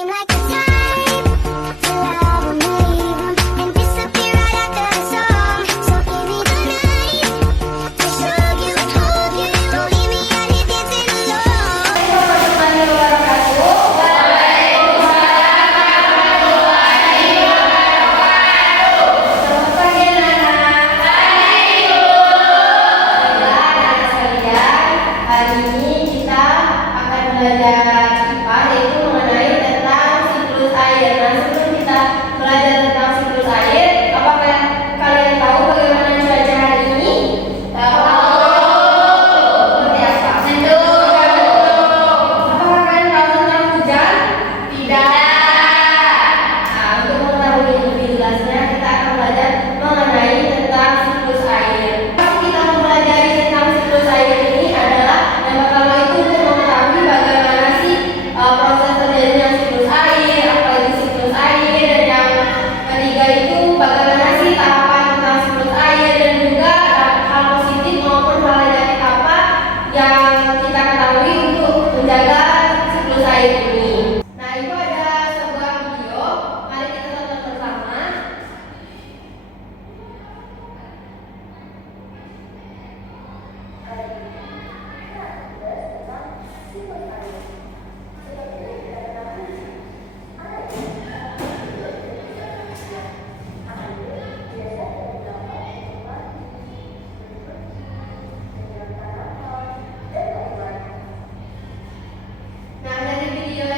seem like the type to love 'em, leave 'em, and disappear right after the song. So give me the night to show you, hold you. Don't leave me out here dancing alone. Hari ini kita akan belajar IPA, yaitu mengenai tentang siklus air. Nah, sebelum kita belajar tentang siklus air, apakah kalian tahu bagaimana cuaca hari ini? Tahu. Seperti apa? Mendung. Apakah kalian tahu tentang hujan? Tidak. Nah, untuk mengetahui lebih jelasnya, kita akan belajar mengenai tentang siklus air. Kita mempelajari tentang siklus air ini adalah yang pertama itu untuk mengetahui bagaimana sih proses terjadinya siklus air, apa itu siklus air, dan yang ketiga itu bagaimana sih tahapan tentang siklus air, dan juga hal positif maupun hal negatif apa yang kita ketahui untuk menjaga siklus air ini. Nah, itu ada sebuah video, mari kita tonton bersama. Nah, dari video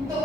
Untuk